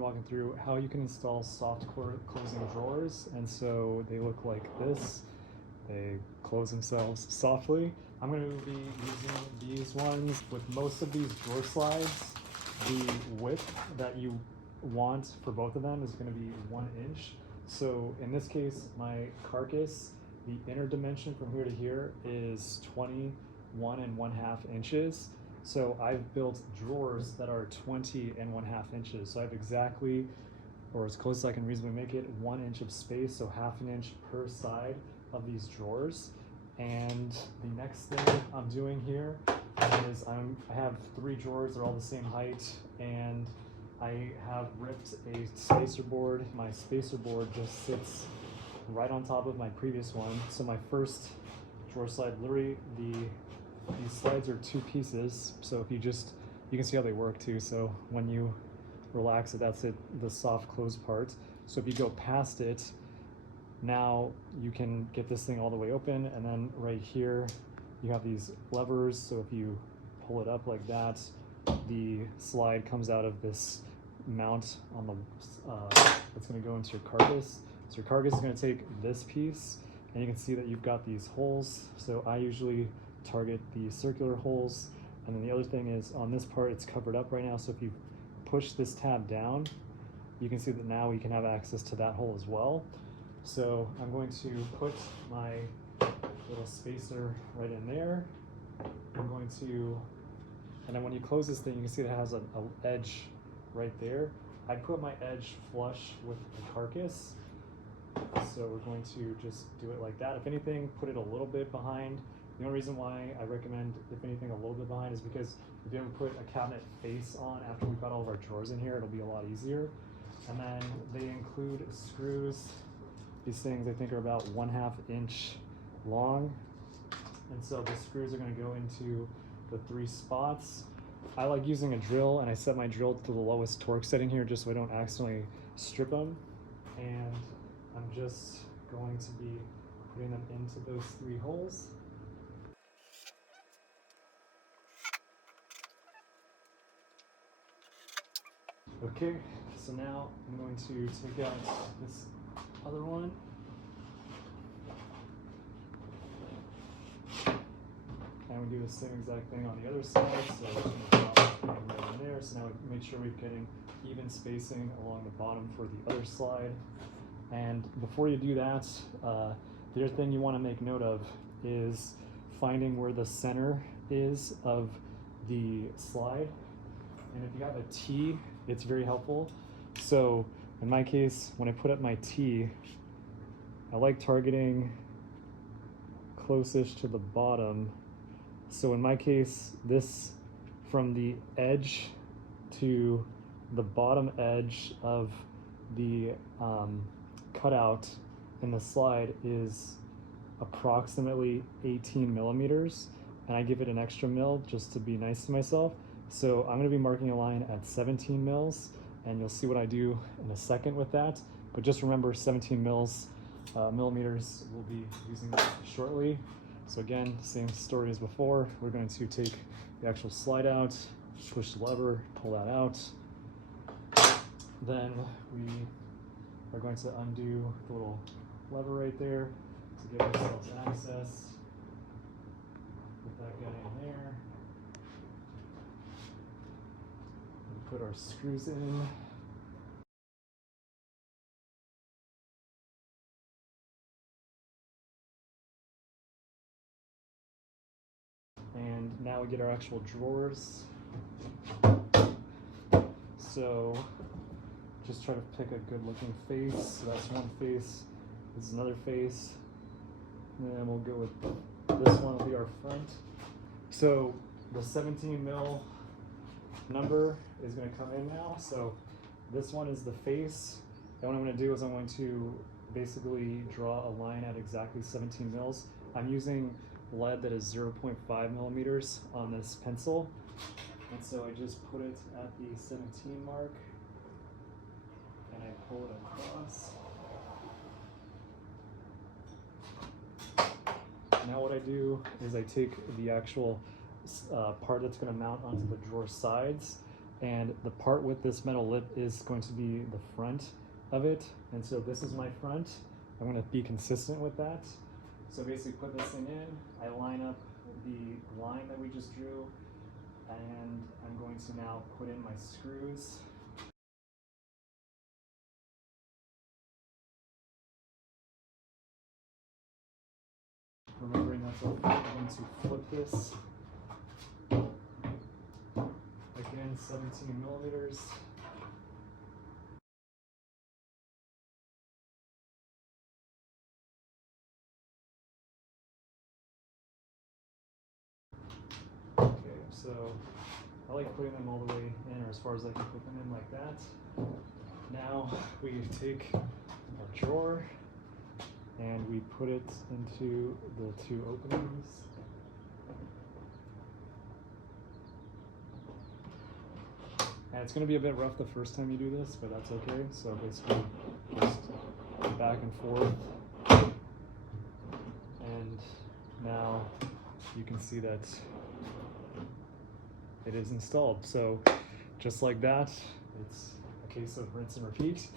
be walking through how you can install soft closing drawers. And so they look like this. They close themselves softly. I'm going to be using these ones. With most of these drawer slides, the width that you want for both of them is going to be 1 inch. So in this case, my carcass, the inner dimension from here to here is 21.5 inches. So I've built drawers that are 20.5 inches. So I have exactly, or as close as I can reasonably make it, 1 inch of space, so ½ inch per side of these drawers. And the next thing I'm doing here is I have 3 drawers, they're all the same height, and I have ripped a spacer board. My spacer board just sits right on top of my previous one. So my first drawer slide, literally these slides are 2 pieces. So if you can see how they work too. So when you relax it, that's it, the soft close part. So if you go past it, now you can get this thing all the way open, and then right here you have these levers. So if you pull it up like that, the slide comes out of this mount on the that's going to go into your carcass. So your carcass is going to take this piece, and you can see that you've got these holes. So I usually target the circular holes, and then the other thing is on this part it's covered up right now. So if you push this tab down, you can see that now we can have access to that hole as well. So I'm going to put my little spacer right in there. I'm going to, and then when you close this thing, you can see it has an edge right there. I put my edge flush with the carcass. So we're going to just do it like that. If anything, put it a little bit behind. The only reason why I recommend, if anything, a little bit behind is because if you ever put a cabinet face on after we've got all of our drawers in here, it'll be a lot easier. And then they include screws. These things I think are about 1/2 inch long. And so the screws are going to go into the 3 spots. I like using a drill, and I set my drill to the lowest torque setting here just so I don't accidentally strip them. And I'm just going to be putting them into those 3 holes. Okay, so now I'm going to take out this other one. And we do the same exact thing on the other side. So we're just going to drop right in there. So now we make sure we're getting even spacing along the bottom for the other slide. And before you do that, the other thing you want to make note of is finding where the center is of the slide. And if you have a T, it's very helpful. So in my case, when I put up my T, I like targeting closest to the bottom. So in my case, this from the edge to the bottom edge of the cutout in the slide is approximately 18 millimeters, and I give it an extra mil just to be nice to myself. So I'm going to be marking a line at 17 mils, and you'll see what I do in a second with that. But just remember, 17 millimeters, we'll be using that shortly. So again, same story as before. We're going to take the actual slide out, push the lever, pull that out. Then we are going to undo the little lever right there to give ourselves access. Put that guy in there. And put our screws in. And now we get our actual drawers. So just try to pick a good looking face. So that's one face, this is another face. And then we'll go with this one will be our front. So the 17 mil number is going to come in now. So this one is the face. And what I'm going to do is I'm going to basically draw a line at exactly 17 mils. I'm using lead that is 0.5 millimeters on this pencil. And so I just put it at the 17 mark and I pull it across. Now what I do is I take the actual part that's going to mount onto the drawer sides, and the part with this metal lip is going to be the front of it. And so this is my front. I'm going to be consistent with that. So basically put this thing in, I line up the line that we just drew, and I'm going to now put in my screws. Remembering that I'm going to flip this. Again, 17 millimeters. Okay, so I like putting them all the way in, or as far as I can put them in like that. Now we take our drawer and we put it into the two openings. And it's going to be a bit rough the first time you do this, but that's okay. So basically just back and forth. And now you can see that it is installed. So just like that, it's a case of rinse and repeat.